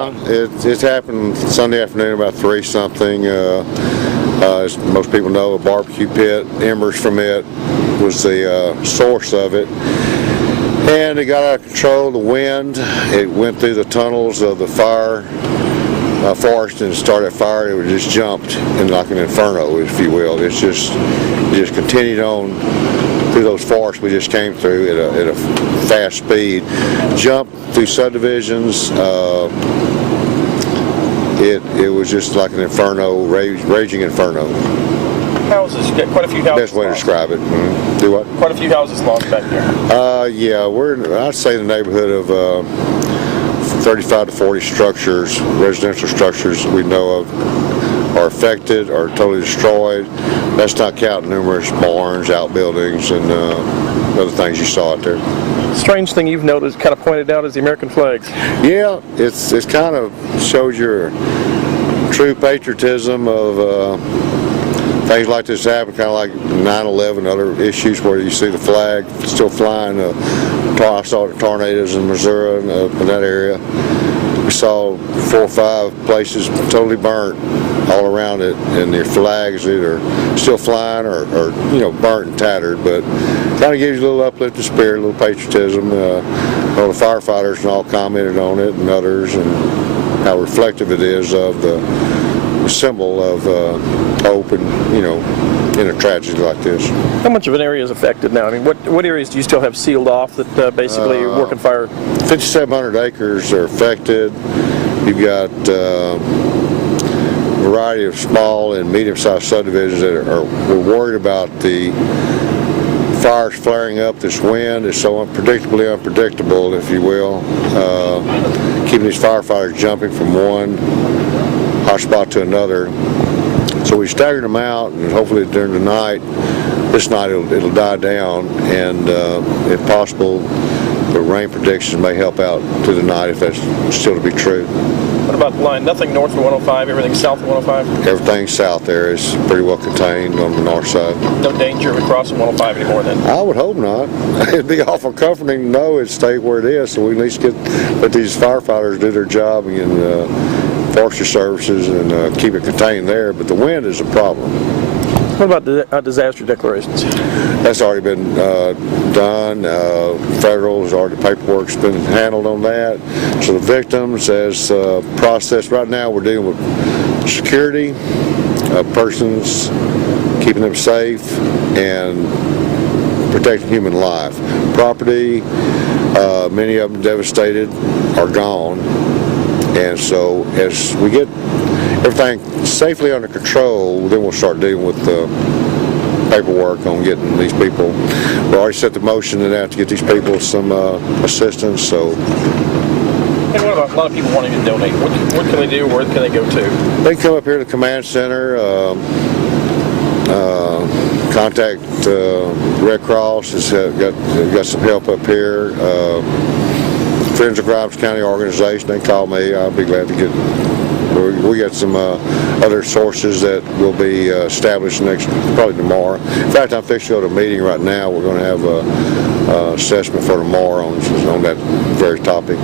It happened Sunday afternoon about 3-something. As most people know, a barbecue pit, embers from it was the source of it. And it got out of control, the wind, it went through the tunnels of the fire forest and started fire. It just jumped in like an inferno, if you will. It just continued on through those forests we just came through at a fast speed. Jumped through subdivisions. It was just like an inferno, raging inferno. Houses, quite a few houses. Best way to describe it. Do what? Quite a few houses lost back there. Yeah, I'd say in the neighborhood of 35 to 40 structures, residential structures we know of, are affected or totally destroyed. That's not counting numerous barns, outbuildings, and other things you saw out there. Strange thing you've noticed, kind of pointed out, is the American flags. Yeah, it's kind of shows your true patriotism of things like this happen, kind of like 9/11, other issues where you see the flag still flying. I saw the tornadoes in Missouri and in that area. We saw 4 or 5 places totally burnt all around it, and their flags either still flying or burnt and tattered. But kind of gives you a little uplifting spirit, a little patriotism. All the firefighters and all commented on it, and others, and how reflective it is of the symbol of hope and in a tragedy like this. How much of an area is affected now? I mean, what areas do you still have sealed off that basically are working fire? 5,700 acres are affected. You've got a variety of small and medium-sized subdivisions that we're worried about the fires flaring up. This wind is so unpredictably unpredictable, if you will, keeping these firefighters jumping from one hot spot to another. So we staggered them out, and hopefully during the night, this night it'll die down, and if possible, the rain predictions may help out through the night if that's still to be true. What about the line? Nothing north of 105, everything south of 105? Everything south there is pretty well contained on the north side. No danger of crossing 105 anymore then? I would hope not. It'd be awful comforting to know it stayed where it is, so we at least let these firefighters do their job and forestry services and keep it contained there, but the wind is a problem. What about disaster declarations? That's already been done. Federal's already, paperwork's been handled on that. So the victims, as processed right now, we're dealing with security of persons, keeping them safe, and protecting human life. Property, many of them devastated, are gone. And so as we get everything safely under control, then we'll start dealing with the paperwork on getting these people. We already set the motion in that to get these people some assistance. So. And what about a lot of people wanting to donate? What can they do? Where can they go to? They can come up here to the command center, contact Red Cross has got some help up here. Friends of Grimes County organization, they call me. I'll be glad to get. We got some other sources that will be established probably tomorrow. In fact, I'm fixing to go to a meeting right now. We're going to have an assessment for tomorrow on that very topic.